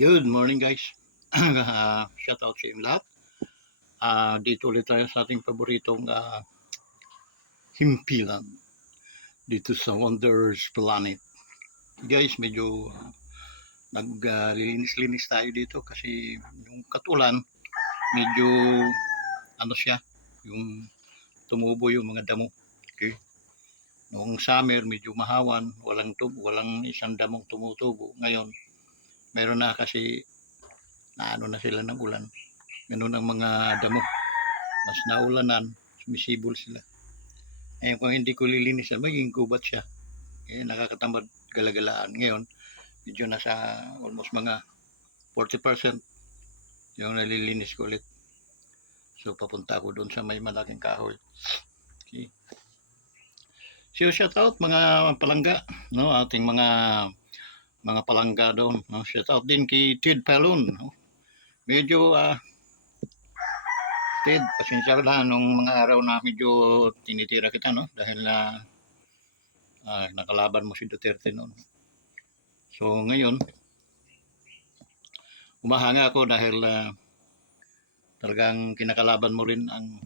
Good morning guys. Shout out sa inyo lahat. Dito ulit tayo sa ating paboritong himpilan dito sa Wonders Planet. Guys, medyo naglilinis-linis tayo dito kasi yung katulan medyo ano siya, yung tumubo yung mga damo. Okay? Noong summer medyo mahawan, walang isang damong tumutubo. Ngayon, meron na kasi naano na sila ng ulan. Ganun ang mga damo. Mas naulanan, sumisibol sila. Ngayon kung hindi ko lilinisan, magiging gubat siya. Nakakatamad galagalaan. Ngayon, medyo nasa almost mga 40% yung nalilinis ko ulit. So papunta ako doon sa may malaking kahoy. Okay. So shout out mga palangga, no, ating mga palangga doon, no. Shout out din kay Ted Palun, no? Medyo Ted, pasensya ka na nung mga araw na medyo tinitira kita, no, dahil nakalaban mo si Duterte noon. So ngayon, umahanga ako dahil talagang kinakalaban mo rin ang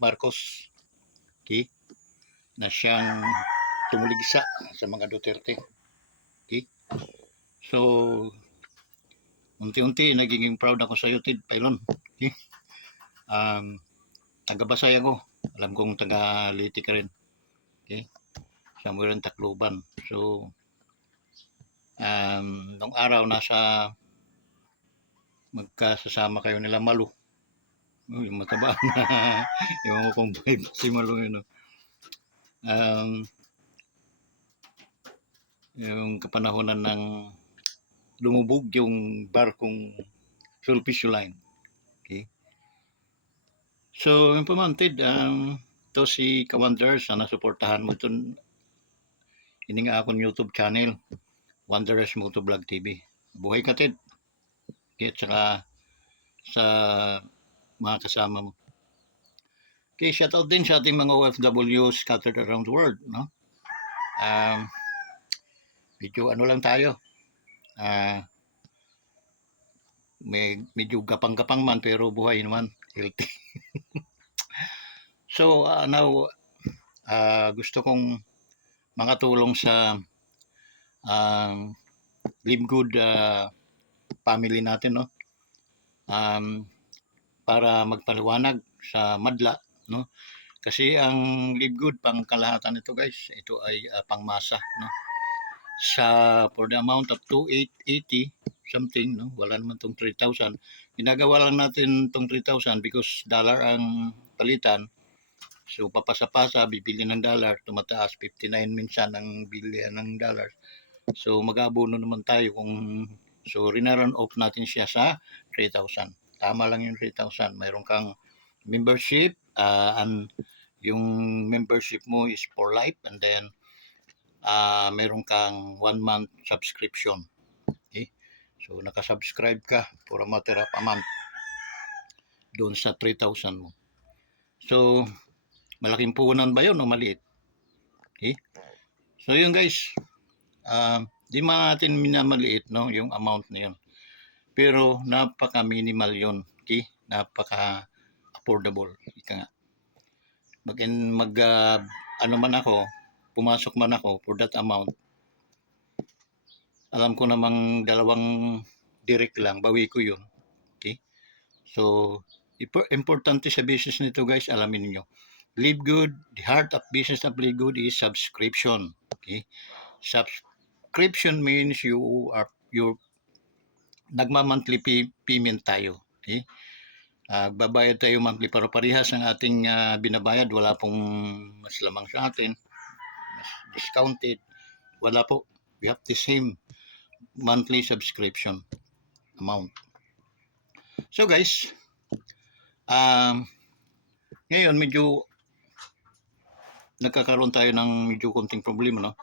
Marcos, okay, na siyang tumuligsa sa mga Duterte. Okay? So, unti-unti nagiging proud ako sa iyo, Ted Pailon. Okay? Taga-Basay ako. Alam kong taga-Liti ka rin. Okay? Somewhere in Tacloban. So, nung araw nasa magkasasama kayo nila Malu. Yung mataba na yung kung vibe si Malu yun. Yung kapanahonan ng lumubog yung barkong Sulpicio Line. Okay? So, yung pamantid, to si Kawanders, sana suportahan mo ito. Ini nga akong YouTube channel, Wanderers Motovlog TV. Buhay ka, Ted. Okay, at saka sa mga kasama mo. Okay, shout out din sa ating mga OFWs scattered around the world, no? Medyo ano lang tayo. Medyo gapang-gapang man pero buhay naman, healthy. So, now gusto kong makatulong sa Live Good family natin, no? Para magpaliwanag sa madla, no? Kasi ang Live Good pang kalahatan nito, guys, ito ay pangmasa, no? Sa for the amount of 2,880 something, no? Wala naman tong 3,000. Ginagawa lang natin tong 3,000 because dollar ang palitan. So papasa-pasa, bibili ng dollar, tumataas 59 minsan ang bilihan ng dollar. So mag-aabono naman tayo kung so rinaran off natin siya sa 3,000. Tama lang yung 3,000. Mayroon kang membership, and yung membership mo is for life, and then meron kang 1 month subscription. Okay? So nakasubscribe ka for a matter of a month doon sa 3,000 mo. So malaking puhunan ba yun o maliit? Okay? So yun guys, di man natin minamaliit, no, yung amount na yun. Pero napaka-minimal yun. Okay? Napaka-affordable. Ika nga. Ano man ako, pumasok man ako for that amount, alam ko namang dalawang direct lang, bawi ko yun. Okay? So, importante sa business nito guys, alamin niyo. Live Good, the heart of business of Live Good is subscription. Okay? Subscription means you're nagma-monthly payment tayo. Okay? Babayad tayo monthly para parehas ang ating binabayad. Wala pong mas lamang sa atin, mas discounted. Wala po. We have the same monthly subscription amount. So guys, ngayon medyo nagkakaroon tayo ng medyo konting problema, no?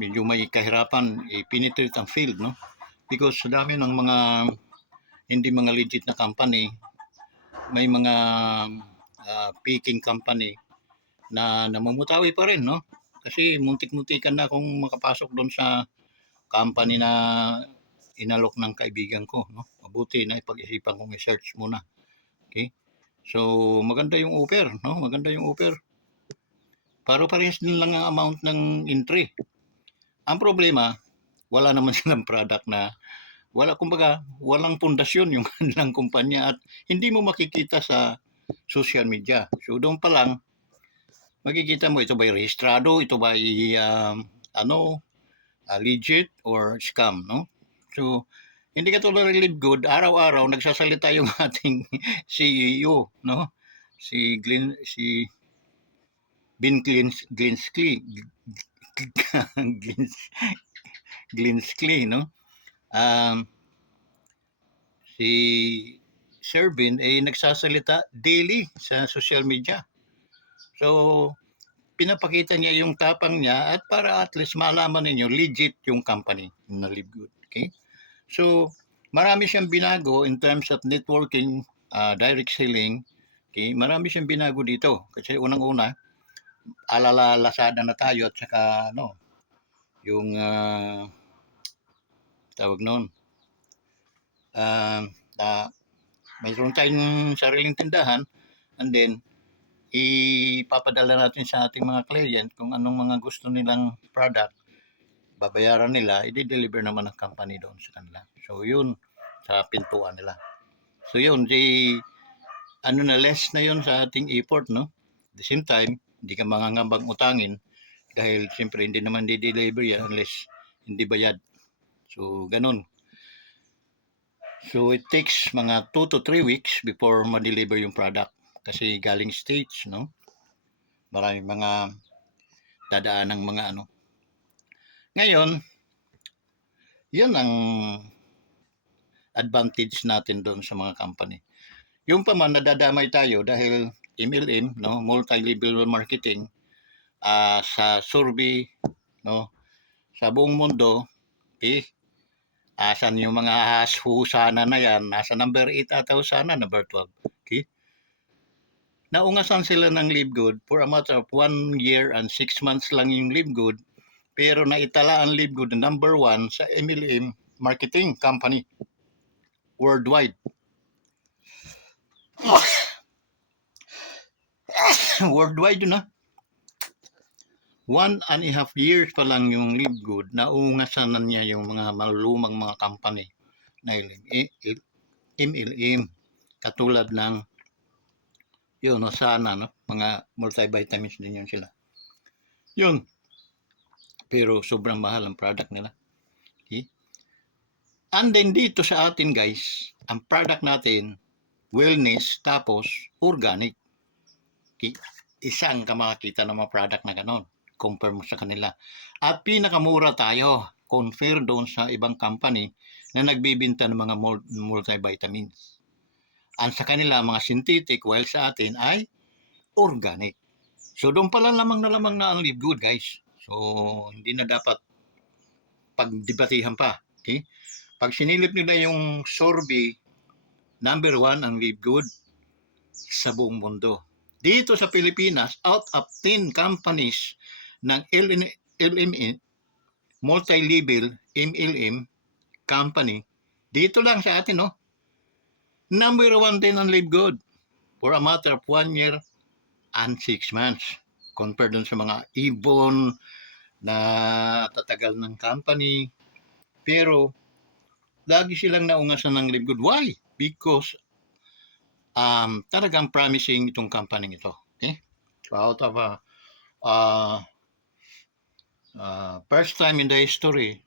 Medyo may kahirapan i-penetrate ang field, no? Because sa dami ng mga hindi mga legit na company, may mga peaking company na namumutawi pa rin, no? Kasi muntik-muntikan na akong makapasok doon sa company na inalok ng kaibigan ko, no? Mabuti na ipag-isipan kong i-search muna. Okay? So, maganda yung offer, no? Maganda yung offer. Paro-parehas din lang ang amount ng entry. Ang problema, wala naman silang product na kumbaga, walang pundasyon yung kanilang kumpanya at hindi mo makikita sa social media. So, doon pa lang, makikita mo ito ba'y rehistrado, ito ba'y legit or scam, no? So, hindi ka tulad ng Live Good, araw-araw nagsasalita yung ating CEO, no? Si Glinskey, Glinskey, no? Um, si Sir Bin ay nagsasalita daily sa social media. So, pinapakita niya yung tapang niya at para at least malaman ninyo legit yung company na Live Good. Okay? So, marami siyang binago in terms of networking, direct selling. Okay? Marami siyang binago dito. Kasi unang-una, alala Lazada na tayo at saka yung tawag noon. Mayroon tayong sariling tindahan and then ipapadala natin sa ating mga client kung anong mga gusto nilang product, babayaran nila, i-deliver naman ng company doon sa kanila. So yun, sa pintuan nila. So yun, less na yun sa ating effort, no? At the same time, hindi ka mangangambang utangin dahil siyempre hindi naman di-deliver yan unless hindi bayad. So ganun. So it takes mga 2 to 3 weeks before ma-deliver yung product kasi galing States, no? Maraming mga dadaan ng mga ano. Ngayon, yun ang advantage natin doon sa mga company. Yung pa man nadadamay tayo dahil MLM, no, multi-level marketing, sa survey, no, sa buong mundo, asan yung mga husana na yan, nasa number 8 ataw sana, number 12. Okay? Naungasan sila ng Live Good for a matter of 1 year and 6 months lang yung Live Good, pero naitala ang Live Good na number 1 sa MLM marketing company worldwide. Worldwide na. 1.5 years pa lang yung Live Good, naungasan na niya yung mga malumang mga company na MLM. Katulad ng yun, sana, no? Mga multivitamins din yun sila. Yun. Pero sobrang mahal ang product nila. Okay? And then dito sa atin guys, ang product natin, wellness, tapos organic. Okay? Isang ka makakita ng mga product na ganon. Compare mo sa kanila. At pinakamura tayo compare doon sa ibang company na nagbibinta ng mga multivitamins. Ang sa kanila, mga synthetic, while sa atin ay organic. So doon pala lamang na ang Live Good guys. So hindi na dapat pagdebatihan pa. Okay? Pag sinilip nila yung survey, number 1 ang Live Good sa buong mundo. Dito sa Pilipinas, out of 10 companies ng LME, multi-level MLM company, dito lang sa atin, no? Number 1 din ang Live Good for a matter of 1 year and 6 months. Compared dun sa mga ibon na tatagal ng company. Pero, lagi silang naungasan ng Live Good. Why? Because talagang promising itong company ito. Okay? So, out of first time in the history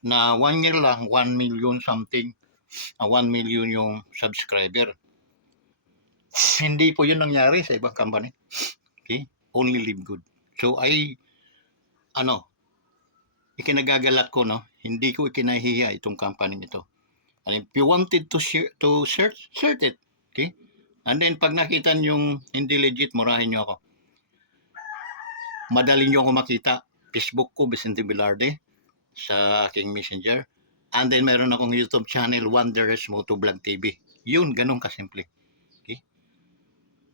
na 1 year lang, 1 million something, 1 million yung subscriber. Hindi po yun nangyari sa ibang company. Okay? Only Live Good. So, ikinagagalak ko, no? Hindi ko ikinahihiya itong company ito. And if you wanted to search it. Okay? And then, pag nakita yung hindi legit, murahin nyo ako. Madali nyo ako makita. Facebook ko, Vicente Velarde, sa aking messenger. And then, meron akong YouTube channel, Wanderers Motovlog TV. Yun, ganun kasimple. Okay?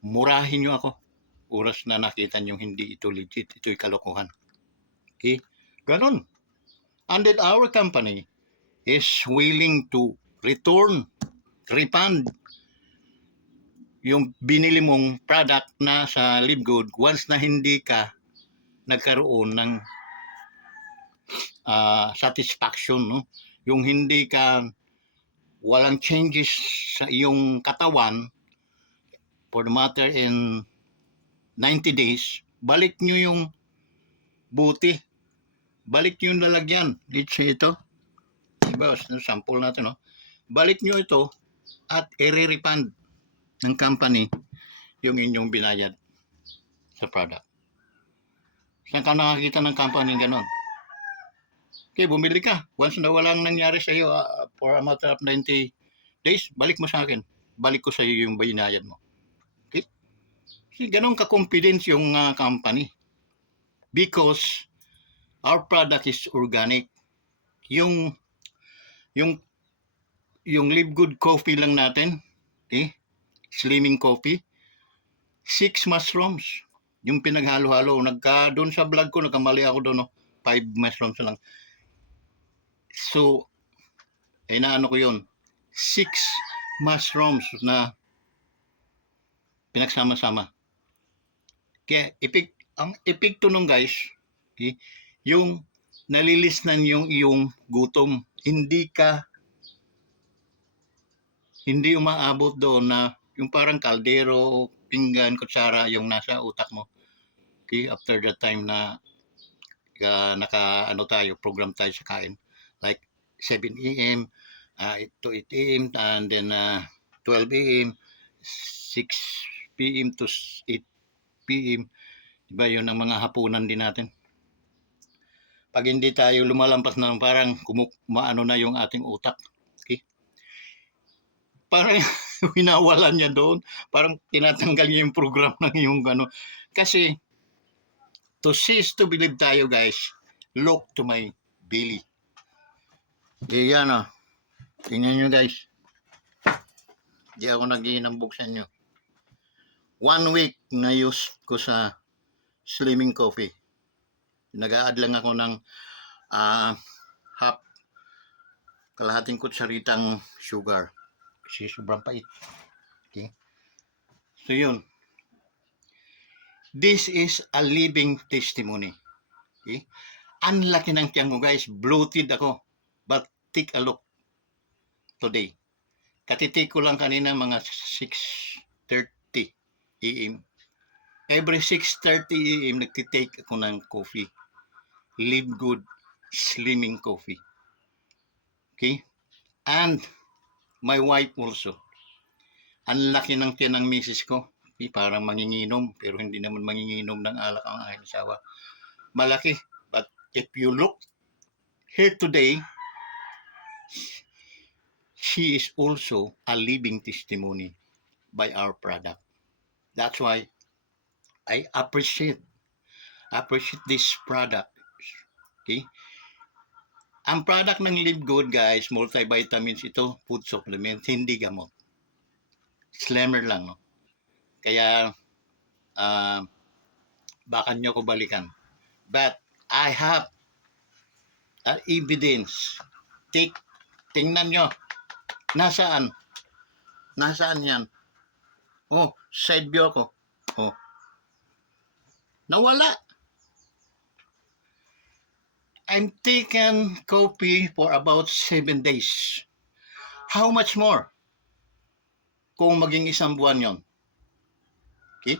Murahin nyo ako. Oras na nakita nyo hindi ito legit, ito'y kalokohan. Okay? Ganun. And then, our company, is willing to refund yung binili mong product na sa Live Good once na hindi ka nagkaroon ng satisfaction, no? Yung hindi ka walang changes sa iyong katawan for the matter in 90 days, balik nyo yung buti, balik nyo yung lalagyan. Ito, diba, sample natin, no? Balik nyo ito at i-refund ng company yung inyong binayad sa product. Saan ka nakakita ng company ganon? Okay, bumili ka. Once na walang nangyari sa iyo for a matter of 90 days, balik mo sa akin. Balik ko sa iyo yung binayad mo. Okay? Kasi ganon ka-confidence yung company. Because our product is organic. Yung Live Good coffee lang natin, okay? Slimming coffee, 6 mushrooms. Yung pinaghalo-halo, doon sa vlog ko, nagkamali ako doon, no? 5 mushrooms lang. So, naano ko yun, 6 mushrooms na pinagsama-sama. Kaya, ang epekto nung guys, okay, yung nalilisnan yung iyong gutom. Hindi umaabot doon na yung parang kaldero, pinggan, kutsara yung nasa utak mo. Okay, after that time na program tayo sa kain. Like 7 a.m., to 8 a.m., and then 12 a.m., 6 p.m. to 8 p.m. Diba yun ang mga hapunan din natin. Pag hindi tayo lumalampas na parang maano na yung ating utak. Okay? Parang winawalan niya doon. Parang tinatanggal niya yung program ng yung ano. Kasi to cease to believe tayo guys, look to my belly. Di yan o. Tingnan nyo guys. Di ako nag-iinambog sa inyo. 1 week na use ko sa slimming coffee. Nag-a-add lang ako ng kalahating kutsaritang sugar. Kasi sobrang pait. Okay. So yun. This is a living testimony. Okay. Ang laki ng tiyan ko guys. Bloated ako. But take a look today. Katitik ko lang kanina mga 6:30 a.m. Every 6:30 a.m. nagtitake ako ng coffee. Live Good Slimming Coffee. Okay? And my wife also. Ang laki ng tiyan ng misis ko. Okay? Parang manginginom, pero hindi naman manginginom ng alak ang aking asawa. Malaki. But if you look here today, she is also a living testimony by our product. That's why I appreciate this product. Okay? Ang product ng Live Good guys, multivitamins ito, food supplement, hindi gamot. Slimmer lang, no? Kaya baka nyo ko balikan. But I have evidence. Tingnan nyo. Nasaan? Nasaan yan? Oh, side view ako. Oh. Nawala. I'm taking coffee for about 7 days. How much more? Kung maging isang buwan yon. Okay?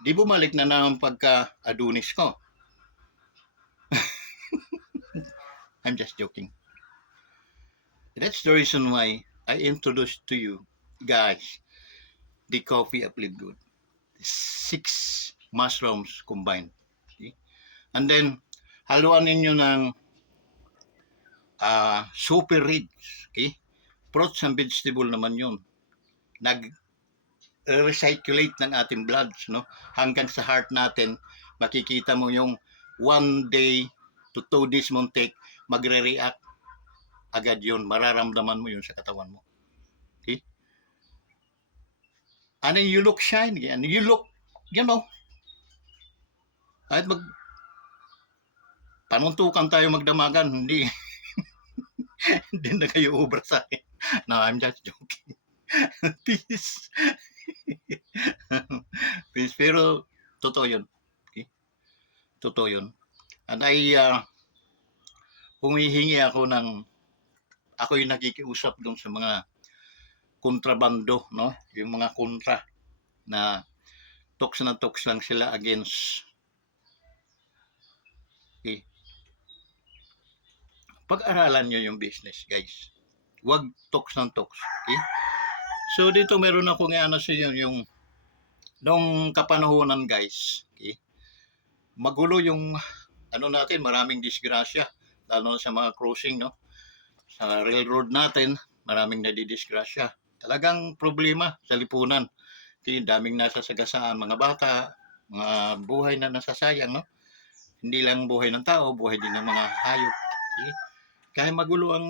Di bumalik na naman pagka-adunis ko. I'm just joking. That's the reason why I introduced to you guys the coffee of Live Good. 6 mushrooms combined. Okay? And then, haluan ninyo ng super rich. Okay? Fruits and vegetable naman yun. Nag-recirculate ng ating bloods, no? Hanggang sa heart natin, makikita mo yung 1 day to 2 days mong take, magre-react agad yun. Mararamdaman mo yun sa katawan mo. Okay? And then you look shiny. And you look, you know, kahit panuntukan tayo magdamagan, hindi Hindi na kayo ubra sa akin. No, I'm just joking. Peace. Peace. Pero, totoo yun. Okay? Totoo yun. And humihingi ako ako yung nakikiusap dun sa mga kontrabando, no? Yung mga kontra na talks na talks lang sila against. Okay? Pag-aralan nyo yung business, guys. Huwag talks ng talks. Okay? So, dito meron ako ng ano sa inyo, yung nung kapanahonan, guys. Okay? Magulo yung ano natin, maraming disgrasya. Lalo na sa mga crossing, no? Sa railroad natin, maraming nadidisgrasya. Talagang problema sa lipunan. Okay? Daming nasasagasaan mga bata, mga buhay na nasasayang, no? Hindi lang buhay ng tao, buhay din ng mga hayop. Okay? Kaya magulo ang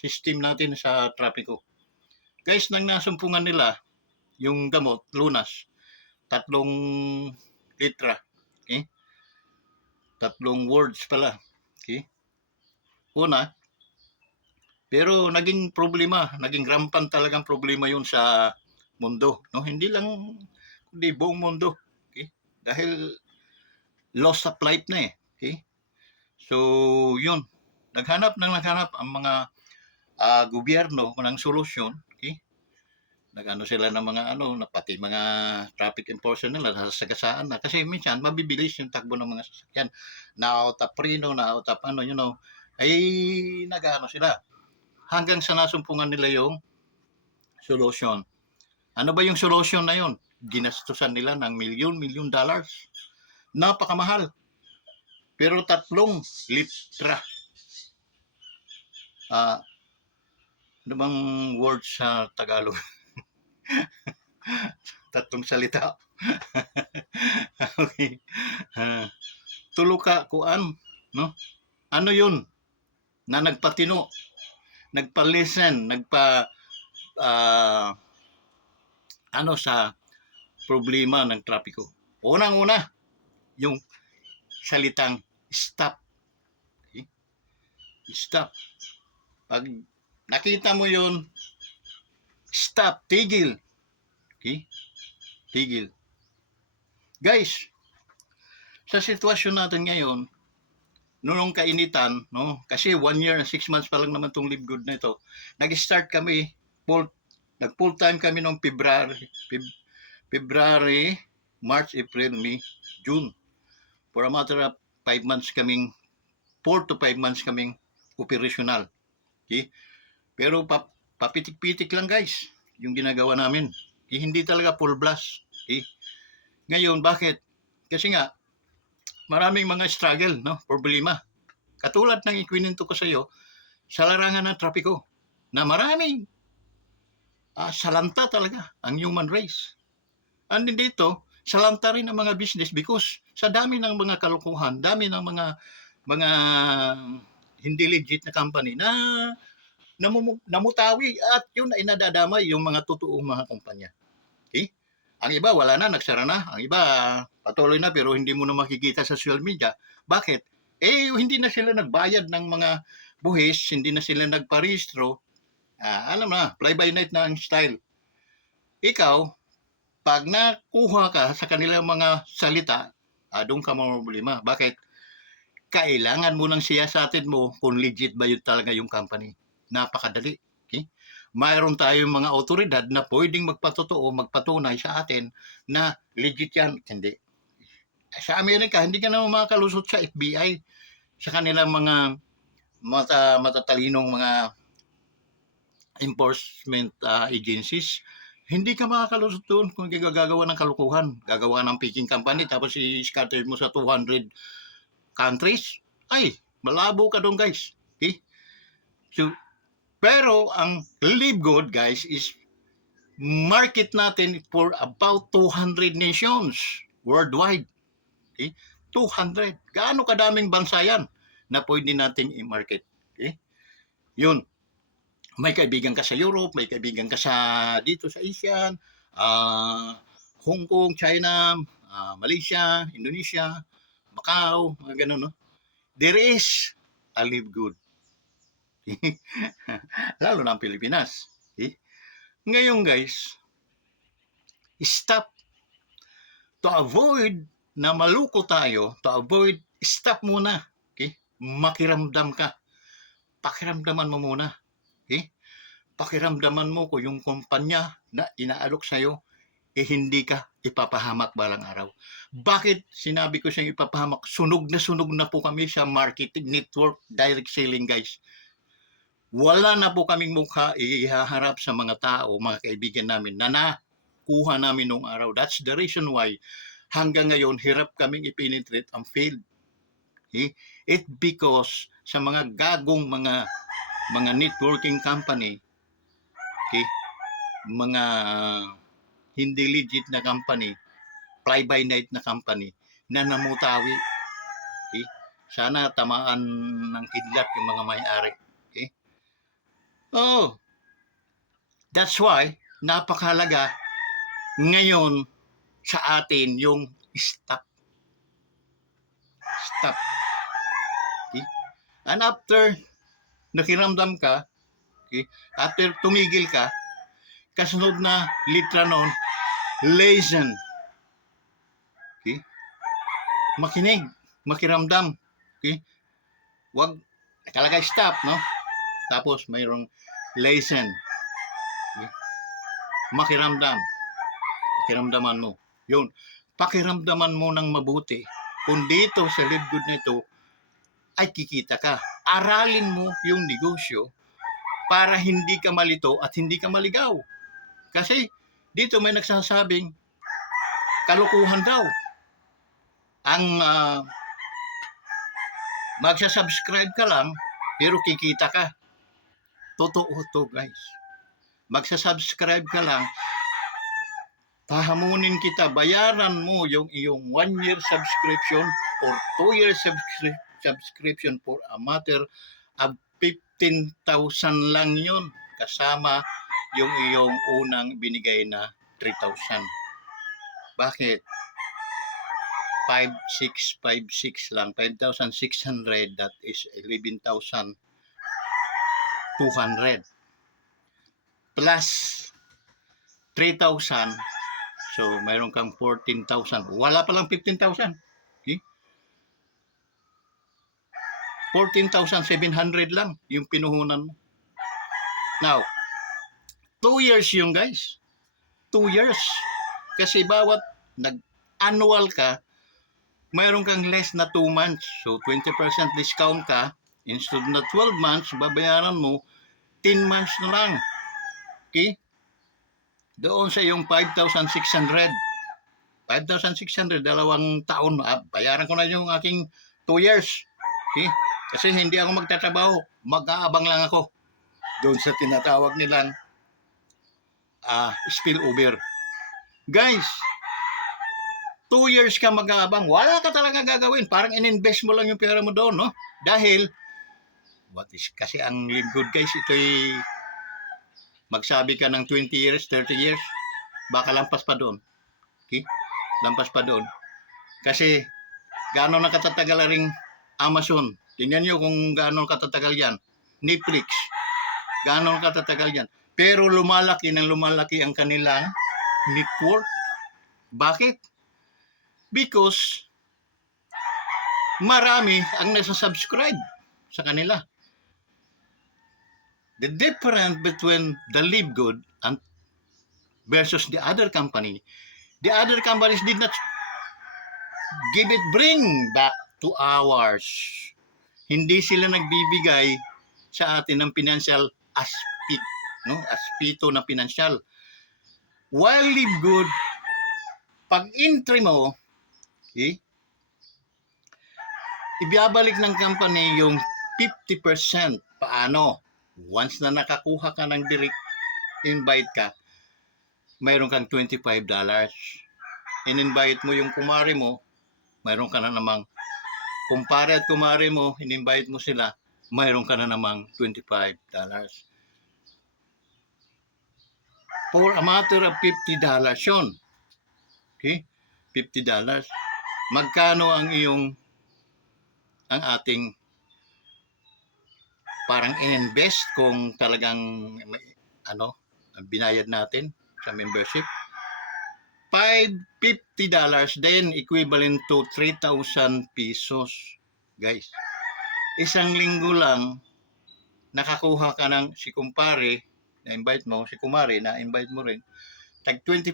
system natin sa trapiko. Guys, nang nasumpungan nila yung gamot, lunas, 3 litra. Okay? 3 words pala. Okay? Una, pero naging problema, naging rampant talagang problema yun sa mundo. No? Hindi lang, hindi buong mundo. Okay? Dahil loss of life na eh. Okay? So, yun. Naghanap ang mga gobyerno ng solusyon. Okay? Nagano sila ng mga ano, na pati mga traffic enforcer nila nasasagasaan na. Kasi minsan, mabibilis yung takbo ng mga sasakyan. Na-out of Reno, na-out of ano, ay nag-ano sila. Hanggang sa nasumpungan nila yung solution. Ano ba yung solution na yun? Ginastusan nila ng milyon dollars. Napakamahal. Pero 3 litra. Ano bang word sa Tagalog? 3 salita. Okay. Tulo ka kuan, no? Ano yun? Na nagpatino, nagpa-listen, ano sa problema ng trapiko. Unang-una, yung salitang stop. Okay? Stop. Pag nakita mo yun, stop, tigil. Okay? Tigil. Guys, sa sitwasyon natin ngayon, noong kainitan, no? Kasi 1 year and 6 months pa lang naman tong Live Good na ito. Nag-start kami, nag-full time kami noong February, March, April, May, June. For a matter of 5 months kaming, 4 to 5 months kaming operational. Okay? Pero papitik-pitik lang guys, yung ginagawa namin. Okay? Hindi talaga full blast. Okay? Ngayon, bakit? Kasi nga, maraming mga struggle, no? Problema. Katulad ng ikwinento ko sa iyo, sa larangan ng trapiko, na maraming salanta talaga ang human race. And dito, salanta rin ang mga business because sa dami ng mga kalukuhan, dami ng mga hindi legit na company na namutawi at yun ay nadadamay yung mga totoong mga kumpanya. Okay? Ang iba wala na, nagsara na. Ang iba patuloy na pero hindi mo na makikita sa social media. Bakit? Hindi na sila nagbayad ng mga buhis, hindi na sila nagparehistro. Alam na, fly by night na ang style. Ikaw, pag nakuha ka sa kanilang mga salita, doon ka problema. Bakit? Kailangan mo nang siyasatin mo kung legit ba yun talaga yung company. Napakadali. Okay? Mayroon tayong mga otoridad na pwedeng magpatotoo, magpatunay sa atin na legit yan. Hindi. Sa Amerika, hindi ka naman makalusot sa FBI, sa kanilang mga matatalinong mga enforcement agencies. Hindi ka makakalusot doon kung gagawa ng kalukuhan. Gagawa ng picking company tapos i-scatter mo sa 200 countries. Ay, malabo ka doon guys. Okay? So, pero ang Live Good guys is market natin for about 200 nations worldwide. Okay? 200. Gaano kadaming bansa yan na pwede nating i-market. Okay? Yun. May kaibigan ka sa Europe, may kaibigan ka sa dito sa Asia, Hong Kong, China, Malaysia, Indonesia, Macau, mga ganun, no? There is a Live Good. Lalo na ang Pilipinas. Okay? Ngayon guys, stop to avoid na maluko tayo, to avoid, stop muna. Okay? Makiramdam ka. Pakiramdaman mo muna. Okay? Pakiramdaman mo ko yung kumpanya na inaalok sa'yo, hindi ka ipapahamak balang araw. Bakit sinabi ko siyang ipapahamak? Sunog na po kami sa marketing network, direct selling guys. Wala na po kaming mukha ihaharap sa mga tao, mga kaibigan namin na nakuha namin nung araw. That's the reason why hanggang ngayon hirap kaming ipenetrate ang field. Okay? It because sa mga gagong mga networking company, okay, mga hindi legit na company, fly by night na company na namutawi. Okay? Sana tamaan ng kidlat yung mga may-ari. Okay? Oh, that's why napakahalaga ngayon sa atin yung stop. Stop. Okay? And after nakiramdam ka, okay, after tumigil ka, kasunod na litra nun, listen. Okay? Makinig, makiramdam. Okay? Wag nakalagay stop, no? Tapos mayroong listen. Okay? Makiramdam. Pakiramdaman mo. Yun. Pakiramdaman mo ng mabuti. Kung dito sa live good nito ay kikita ka. Aralin mo yung negosyo para hindi ka malito at hindi ka maligaw. Kasi dito may nagsasabing kalukuhan daw. Ang magsasubscribe ka lang pero kikita ka. Totoo to guys. Magsasubscribe ka lang, pahamunin kita, bayaran mo yung iyong 1-year subscription or 2-year subscription for a matter of 15,000 lang yun. Kasama yung iyong unang binigay na 3,000. Bakit? 5,656 lang. 5,600, that is 11,200. Plus 3,000, so mayroon kang 14,000. Wala pa lang 15,000. Okay? 14,700 lang yung pinuhunan mo. Now, 2 years yung guys. 2 years. Kasi bawat nag-annual ka, mayroon kang less na 2 months. So, 20% discount ka. Instead na 12 months, babayaran mo 10 months na lang. Okay? Doon sa yung 5,600. 5,600, 2 taon. Bayaran ko na yung aking 2 years. Okay? Kasi hindi ako magtatrabaho. Mag-aabang lang ako. Doon sa tinatawag nilang spillover. Guys, 2 years ka mag-aabang. Wala ka talaga gagawin. Parang in-invest mo lang yung pera mo doon, no? Dahil, kasi ang live good guys, ito'y magsabi ka ng 20 years, 30 years, baka lampas pa doon. Okay? Lampas pa doon. Kasi, gaano na katatagal ring Amazon. Tingnan nyo kung gaano katatagal yan. Netflix. Gaano katatagal yan. Pero lumalaki ng lumalaki ang kanilang network. Bakit? Because marami ang nasa-subscribe sa kanila. The difference between the Live Good and versus the other companies did not bring back to ours. Hindi sila nagbibigay sa atin ng financial aspect, no? Aspito na financial. While Live Good, pag entry mo, okay, ibabalik ng company yung 50%. Paano? Once na nakakuha ka ng direct invite ka, mayroon kang $25. In-invite mo yung kumare mo, mayroon ka na namang, kumpare at kumare mo, in-invite mo sila, mayroon ka na namang $25. For a matter of $50 yun. Okay? $50. Magkano ang ating parang invest kung talagang ano, binayad natin sa membership. $550 then equivalent to 3,000 pesos. Guys, isang linggo lang nakakuha ka ng si kumpare na-invite mo, si kumare na-invite mo rin. Tag $25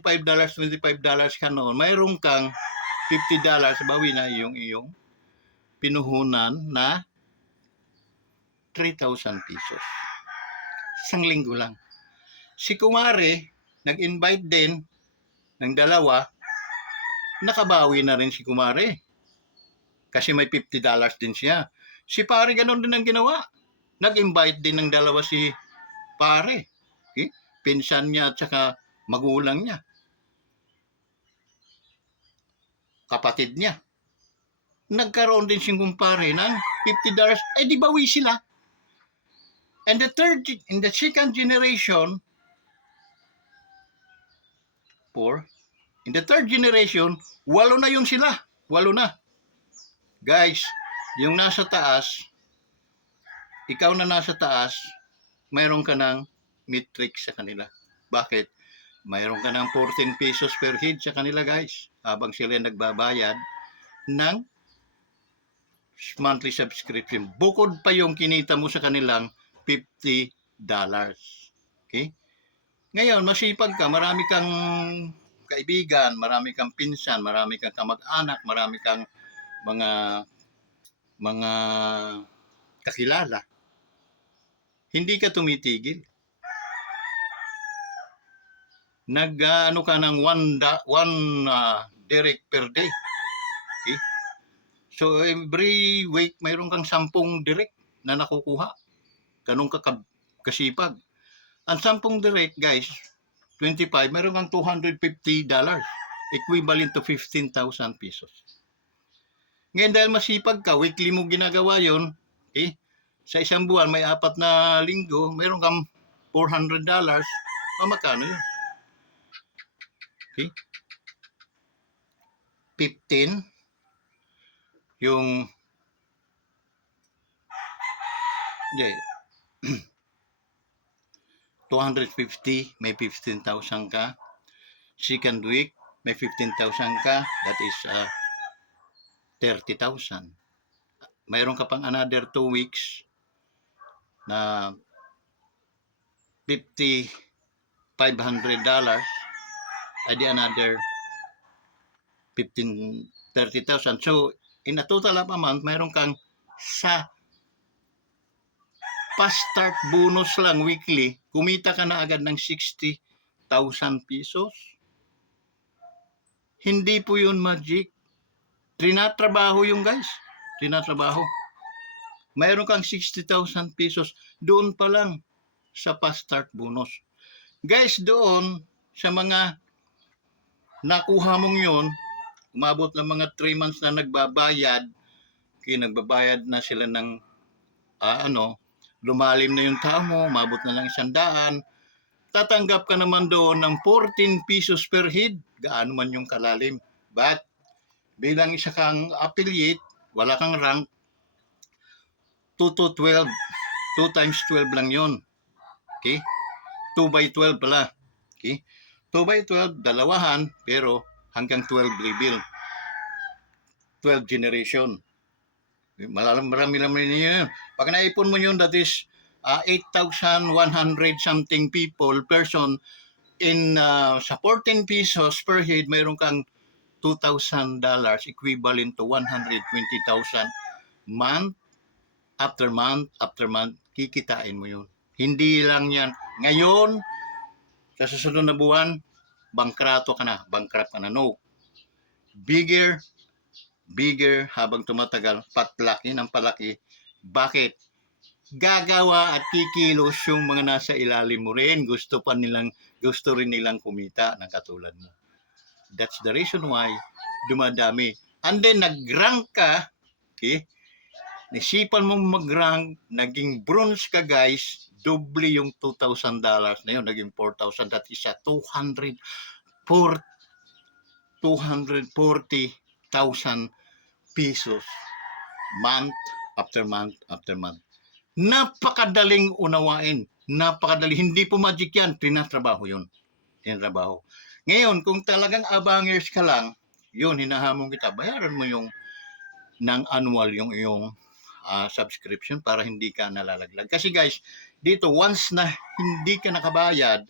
ka noon, mayroon kang $50 bawi na yung iyong pinuhunan na 3,000 pesos. Isang linggo lang. Si kumare, nag-invite din ng dalawa, nakabawi na rin si kumare. Kasi may $50 din siya. Si pare ganun din ang ginawa. Nag-invite din ng dalawa si pare. Okay? Pinsan niya at saka magulang niya. Kapatid niya. Nagkaroon din siyang kumpare ng $50. Eh di bawi sila. And in the second generation, in the third generation, 8 na yung sila. 8 na. Guys, yung nasa taas, ikaw na nasa taas, mayroon ka ng matrix sa kanila. Bakit? Mayroon ka ng 14 pesos per head sa kanila, guys. Habang sila nagbabayad ng monthly subscription. Bukod pa yung kinita mo sa kanilang $50. Okay? Ngayon, masipag ka, marami kang kaibigan, marami kang pinsan, marami kang kamag-anak, marami kang mga kakilala. Hindi ka tumitigil. Nag-ano ka ng one direct per day. Okay? So every week mayroon kang 10 direct na nakukuha. Ganun ka kasipag. Ang 10 direct, guys, 25, mayroon kang $250, equivalent to 15,000 pesos. Ngayon dahil masipag ka, weekly mo ginagawa yon, okay? Sa isang buwan may 4 na linggo, mayroon kang $400, magkano yun? Okay? 15 yung hindi 250, may 15,000 ka. Second week, may 15,000 ka. That is 30,000. Mayroon ka pang another 2 weeks na $500, adi another 30,000. So, in a total of amount, mayroon kang sa pa-start bonus lang weekly, kumita ka na agad ng 60,000 pesos. Hindi po yun magic. Trinatrabaho yung guys. Trinatrabaho. Mayroon kang 60,000 pesos doon pa lang sa pa-start bonus. Guys, doon sa mga nakuha mong yun, umabot ng mga 3 months na nagbabayad, kaya nagbabayad na sila ng lumalim na yung tao mo, umabot na lang 100, tatanggap ka naman doon ng 14 pesos per head, gaano man yung kalalim. But, bilang isa kang affiliate, wala kang rank, 2 to 12, 2 times 12 lang yun. Okay? 2 by 12 pala. Okay? 2 by 12, dalawahan, pero hanggang 12 level. 12 generation. Marami yun. Pag naipon mo yun, that is 8,100 something person in sa 14 pesos per head, mayroon kang $2,000 equivalent to 120,000 month after month after month, kikitain mo yun. Hindi lang yan. Ngayon, sa susunod na buwan, bankrupt ka na. No. Bigger habang tumatagal, patlaki ng palaki. Bakit? Gagawa at kikilos yung mga nasa ilalim mo rin. Gusto rin nilang kumita ng katulad mo. That's the reason why dumadami. And then nag-rank ka, okay? Nisipan mong mag-rank, naging bronze ka, guys, doble yung $2,000 na yun, naging 4,000. That is a 240,000 pesos month after month after month. Napakadaling unawain. Napakadali. Hindi po magic yan. Tinatrabaho yun. Tinatrabaho. Ngayon, kung talagang abangers ka lang, yun, hinahamon kita, bayaran mo yung ng annual yung iyong subscription para hindi ka nalalaglag. Kasi guys, dito, once na hindi ka nakabayad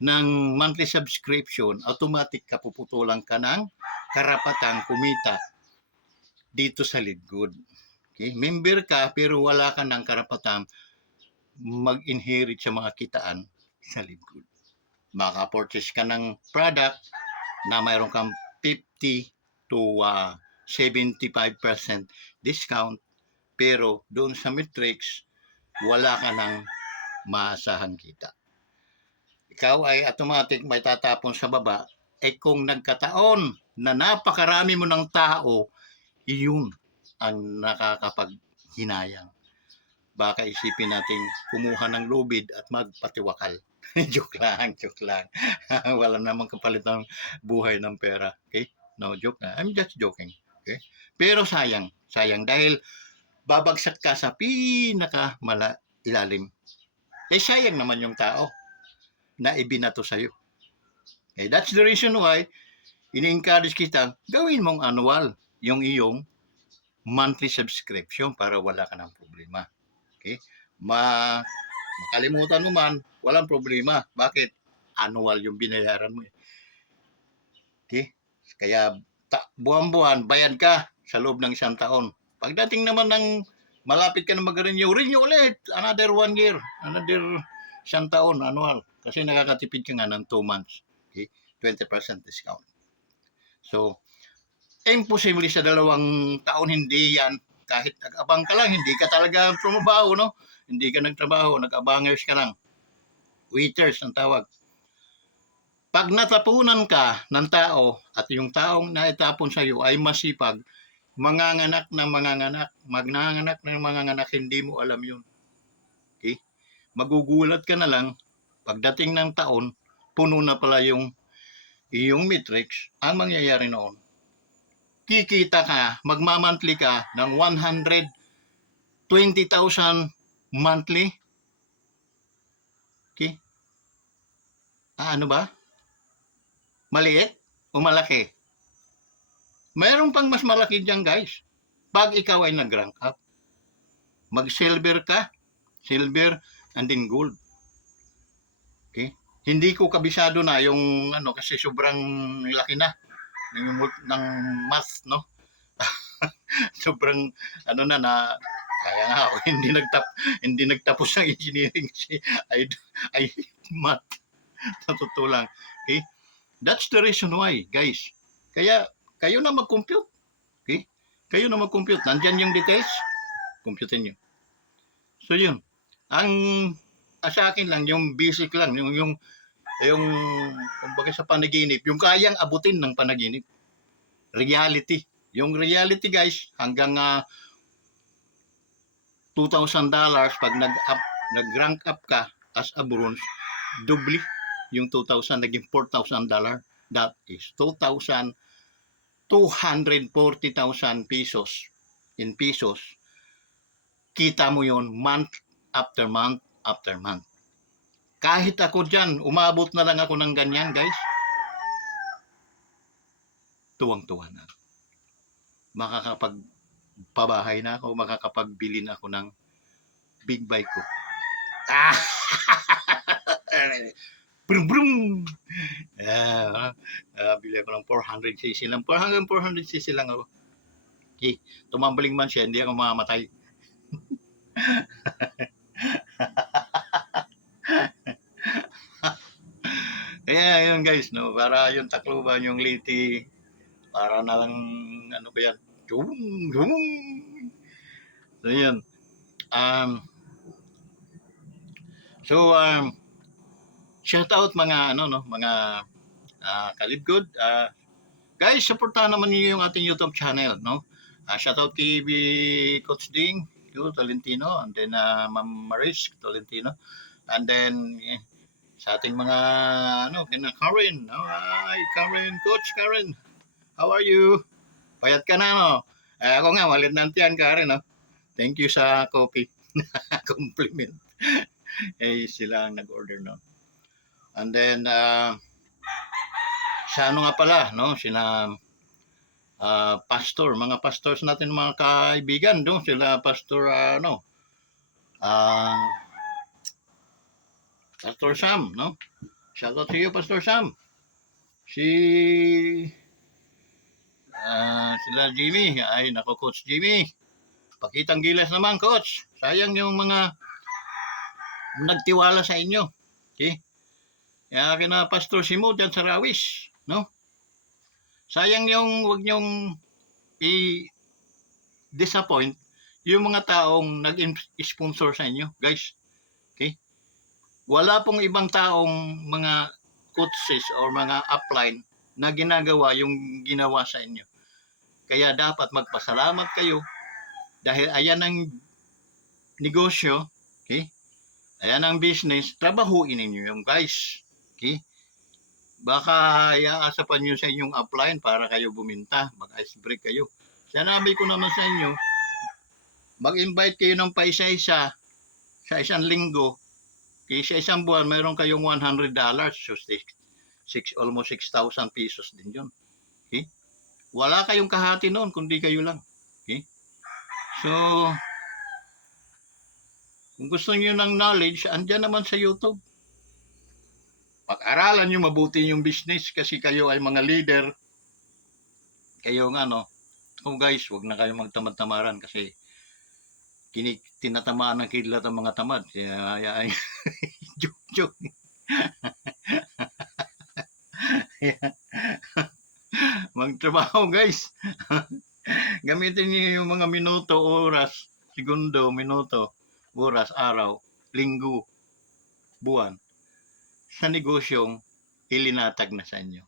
ng monthly subscription, automatic ka puputulan ka ng karapatang kumita dito sa LiveGood. Okay? Member ka pero wala ka ng karapatang mag-inherit sa mga kitaan sa LiveGood. Maka-purchase ka ng product na mayroon kang 50 to 75% discount, pero doon sa Matrix, wala ka ng maasahang kita. Ikaw ay automatic may tatapon sa baba. Kung nagkataon na napakarami mo ng tao, iyon ang nakakapaghinayang. Baka isipin natin kumuha ng lubid at magpatiwakal. Joke lang, joke lang. Wala namang kapalit ng buhay ng pera. Okay? No, joke na. I'm just joking. Okay? Pero sayang dahil babagsak ka sa ilalim. Sayang naman yung tao na ibinato sa'yo. Okay? That's the reason why ini-encourage kita, gawin mong annual yung iyong monthly subscription para wala ka ng problema. Okay? Makalimutan mo man, walang problema. Bakit? Annual yung binayaran mo. Okay? Kaya buwan-buwan, bayad ka sa loob ng isang taon. Pagdating naman ng malapit ka na mag-renew, renew ulit. Another 1 year. Another isang taon, annual. Kasi nakakatipid ka nga ng 2 months. Okay? 20% discount. So, imposible sa 2 taon hindi yan. Kahit nag-abang ka lang, hindi ka talaga trumabaho, no? Hindi ka nagtrabaho, nag-abangers ka lang. Waiters ang tawag. Pag natapunan ka ng tao at yung taong naitapon sa iyo ay masipag, manganganak, hindi mo alam yun. Okay? Magugulat ka na lang, pagdating ng taon, puno na pala yung iyong matrix. Ang mangyayari noon, kikita ka, magmamonthly ka ng 120,000 monthly. Okay? Ano ba? Maliit o malaki? Mayroon pang mas malaki dyan, guys. Pag ikaw ay nag-rank up, mag-silver ka, silver and then gold. Okay? Hindi ko kabisado na yung kasi sobrang laki na ng math, no? Sobrang kaya nga ako hindi nagtapos ng engineering kasi I math sa totoo lang. Okay? That's the reason why, guys. Kaya kayo na mag-compute. Okay? Kayo na mag-compute. Nandyan yung details. Computein nyo. So yun. Ang sa akin lang, yung basic lang, yung kumbaga sa panaginip, yung kayang abutin ng panaginip. Reality. Yung reality, guys, hanggang $2,000 pag nag-rank up ka as a bronze, doubly yung 2,000 naging $4,000. That is 240,000 pesos. In pesos, kita mo yon month after month after month. Kahit ako dyan, umabot na lang ako ng ganyan, guys. Tuwang-tuwa na. Makakapagpabahay na ako, makakapagbili na ako ng big bike ko. Brum brum! Bili ako ng 400cc lang. 400cc lang ako. Okay. Tumambaling man siya, hindi ako mamamatay. Kaya yun guys, no? Para yung Tacloban, yung Liti, para na lang, ano ba yan? So yun. Shout out mga mga kalibgod. Guys, supportahan naman niyo yung ating YouTube channel, no? Shout out kay Coach Ding, Tolentino, and then Ma'am Maris Tolentino, and then sa ating mga kina Karen. Hi Karen, Coach Karen. How are you? Payat ka na, no? Ako nga, malit na tiyan, Karen, no? Thank you sa coffee. compliment. Eh, sila ang nag-order no. And then, sa ano nga pala, no? Sila, pastor, mga pastors natin, mga kaibigan, no? Sila pastor, ah, Pastor Sam, no? Shout out to you, Pastor Sam. Si, sila Jimmy, ay nako, Coach Jimmy. Pakitang gilas naman, Coach. Sayang yung mga nagtiwala sa inyo. Okay? Kaya kina Pastor Simo dyan sa Rawis, no? Sayang yung wag nyong i-disappoint yung mga taong nag-sponsor sa inyo, guys. Okay? Wala pong ibang taong mga coaches or mga upline na ginagawa yung ginawa sa inyo. Kaya dapat magpasalamat kayo dahil ayan ang negosyo, okay? Ayan ang business, trabahuin ninyo yung guys. Okay? Baka iaasa pa nyo sa inyong upline para kayo buminta, mag-ice break kayo. Sinabi ko naman sa inyo, mag-invite kayo ng paisa-isa sa isang linggo, sa isang buwan, mayroon kayong $100. So, almost 6,000 pesos din yun. Okay? Wala kayong kahati noon, kundi kayo lang. Okay? So, kung gusto niyo ng knowledge, andyan naman sa YouTube. Pag-aralan niyo mabuti yung business kasi kayo ay mga leader. Kayo nga, no? Oh guys, wag na kayong magtamad-tamaran kasi tinatamaan ng kidlat ang mga tamad. Kaya ay joke. Magtrabaho guys. Gamitin niyo yung mga minuto, oras, segundo, minuto, oras, araw, linggo, buwan sa negosyong ilinatag na sa inyo.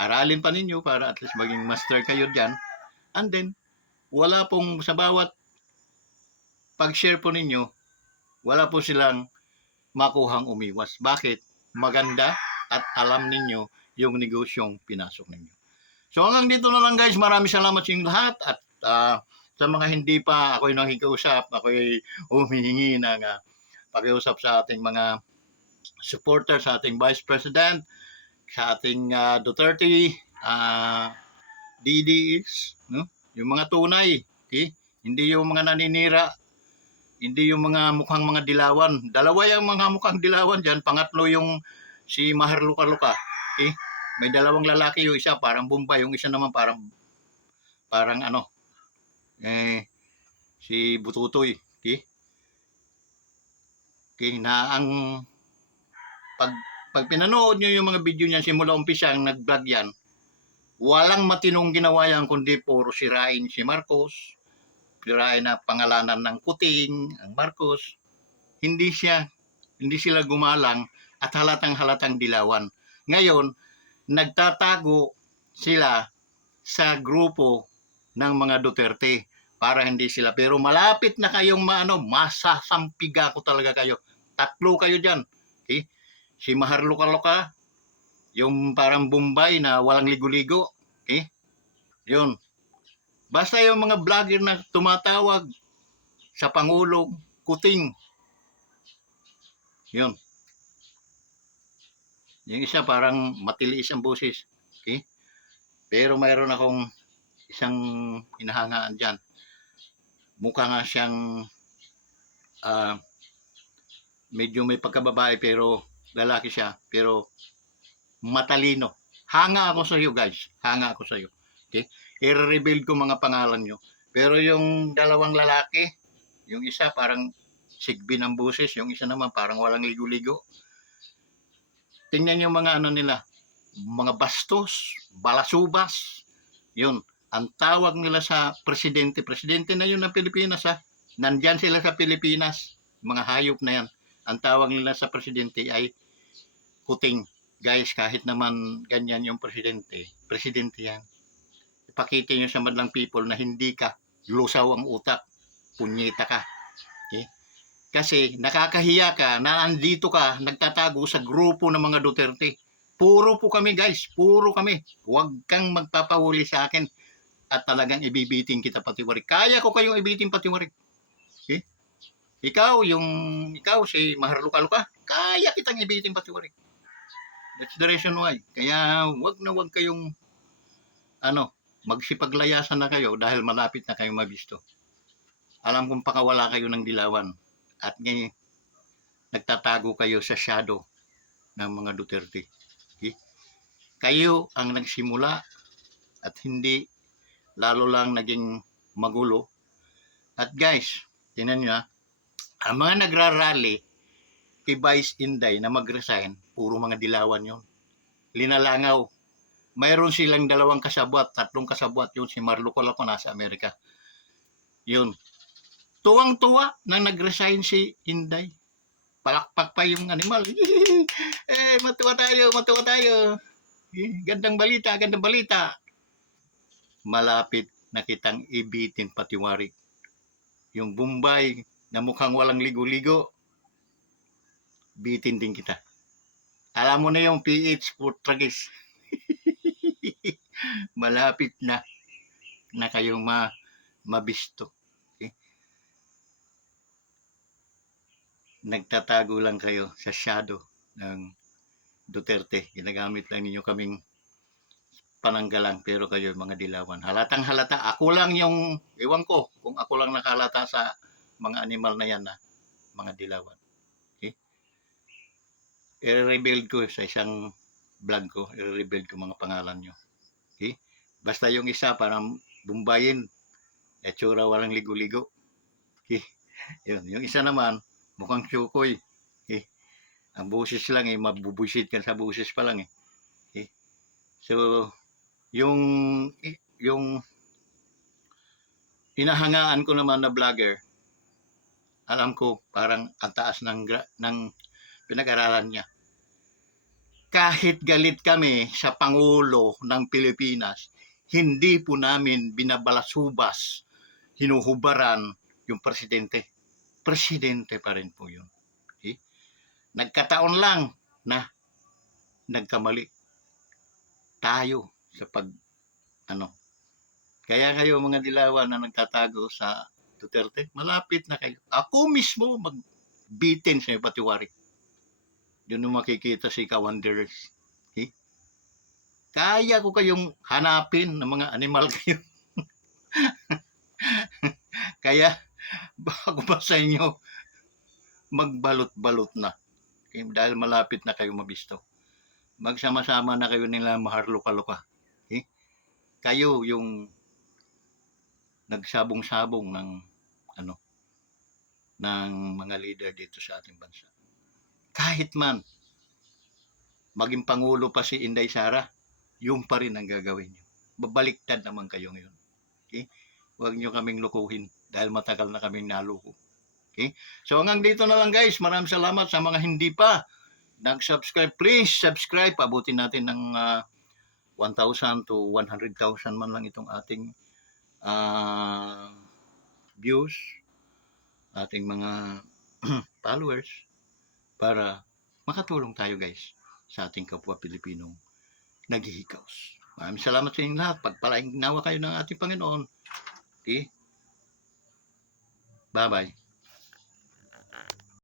Aralin pa ninyo para at least maging master kayo dyan. And then, wala pong sa bawat pag-share po ninyo, wala po silang makuhang umiwas. Bakit? Maganda at alam ninyo yung negosyong pinasok ninyo. So hanggang dito na lang guys. Maraming salamat sa inyong lahat. At sa mga hindi pa ako'y nakikiusap, ako'y humihingi ng pakiusap sa ating mga supporter, sa ating Vice President, sa ating Duterte, DDs, no? Yung mga tunay, okay? Hindi yung mga naninira, hindi yung mga mukhang mga dilawan. Dalawa yung mga mukhang dilawan dyan. Pangatlo yung si Maher Luka-Luka. Okay? May dalawang lalaki, yung isa parang Bombay, yung isa naman parang si Bututoy. Okay? Okay, na ang pag pinanood nyo yung mga video niya simula umpisa ang nag-vlog yan, walang matinong ginawa yan kundi puro sirain si Marcos, sirain na pangalanan ng Kuting, ang Marcos. Hindi sila gumalang at halatang dilawan. Ngayon, nagtatago sila sa grupo ng mga Duterte para hindi sila. Pero malapit na kayong masasampiga ko talaga kayo. Tatlo kayo dyan. Okay? Si Maher Luka-Luka, yung parang Bombay na walang ligo-ligo. Okay? Yun. Basta yung mga vlogger na tumatawag sa Pangulong Kuting. Yun. Yung isa parang matiliis ang boses. Okay? Pero mayroon akong isang hinahangaan dyan. Mukha nga siyang medyo may pagkababae pero lalaki siya. Pero matalino. Hanga ako sa iyo guys. Hanga ako sa iyo. Okay? I-reveal ko mga pangalan nyo. Pero yung dalawang lalaki, yung isa parang sigbin ang boses, yung isa naman parang walang ligo-ligo. Tingnan yung mga nila, mga bastos, balasubas. Yun, ang tawag nila sa presidente na yun ng Pilipinas ha. Nandyan sila sa Pilipinas, mga hayop na yan. Ang tawag nila sa presidente ay Kuting. Guys, kahit naman ganyan yung presidente yan. Ipakita nyo sa madlang people na hindi ka lusaw ang utak, punyeta ka. Okay? Kasi nakakahiya ka na andito ka, nagtatago sa grupo ng mga Duterte. Puro po kami guys, puro kami. Huwag kang magpapahuli sa akin at talagang ibibiting kita patiwarik. Kaya ko kayong ibiting patiwarik. Okay? Ikaw si Maharluka-luka, kaya kitang ibiting patiwari. That's the reason why. Kaya wag kayong magsipaglayasan na kayo dahil malapit na kayong mabisto. Alam kong pakawala kayo ng dilawan at ngayon nagtatago kayo sa shadow ng mga Duterte. Okay? Kayo ang nagsimula at hindi lalo lang naging magulo. At guys, tinan nyo ang mga nagrarally kay Vice Inday na mag-resign, puro mga dilawan yon. Linalangaw. Mayroon silang 2 kasabwat, 3 kasabwat, yun si Marluco-Laco nasa Amerika. Yun. Tuwang-tuwa nang nag-resign si Inday. Palakpak pa yung animal. Matuwa tayo. Gandang balita. Malapit na kitang ibitin patiwari. Yung Bombay na mukhang walang ligo-ligo, bitin din kita. Alam mo na yung PH Portuguese. Malapit na kayong mabisto. Okay? Nagtatago lang kayo sa shadow ng Duterte. Ginagamit lang ninyo kaming pananggalang pero kayo mga dilawan. Halatang halata. Ako lang yung, ewan ko kung ako lang nakalata sa mga animal na yan na mga dilawan. Okay? I-rebuild ko sa isang vlog ko. I-rebuild ko mga pangalan nyo. Okay? Basta yung isa parang Bumbayin, etsura walang ligo-ligo. Okay? Yun. Yung isa naman, mukhang Chukoy. Okay? Ang busis lang mabubusit ka sa busis pa lang . Okay? So, yung hinahangaan ko naman na vlogger, alam ko parang ang taas ng pinag-aralan niya. Kahit galit kami sa Pangulo ng Pilipinas, hindi po namin binabalasubas, hinuhubaran yung presidente. Presidente pa rin po yun. Okay? Nagkataon lang na nagkamali tayo sa Kaya kayo mga dilawan na nagtatago sa Duterte, malapit na kayo. Ako mismo magbitin sa patiwari. Doon mo makikita si Kawanderers. Okay? Kaya ko kayong hanapin ng mga animal kayo. Kaya, bago pa sa inyo, magbalot-balot na. Okay? Dahil malapit na kayo mabisto. Magsama-sama na kayo nila Maharluka-luka. Okay? Kayo yung nagsabong-sabong ng mga leader dito sa ating bansa. Kahit man maging pangulo pa si Inday Sara, yung pa rin ang gagawin nyo. Babaliktad naman kayo ngayon. Okay? Huwag nyo kaming lukuhin dahil matagal na kaming naluko. Okay? So hanggang dito na lang guys. Maraming salamat sa mga hindi pa nag-subscribe. Please subscribe. Pabutin natin ng 1,000 to 100,000 man lang itong ating views, ating mga followers, para makatulong tayo guys sa ating kapwa Pilipinong naghihikaos. Maraming salamat sa inyong lahat. Pagpalaing nawa kayo ng ating Panginoon. Okay? Bye-bye.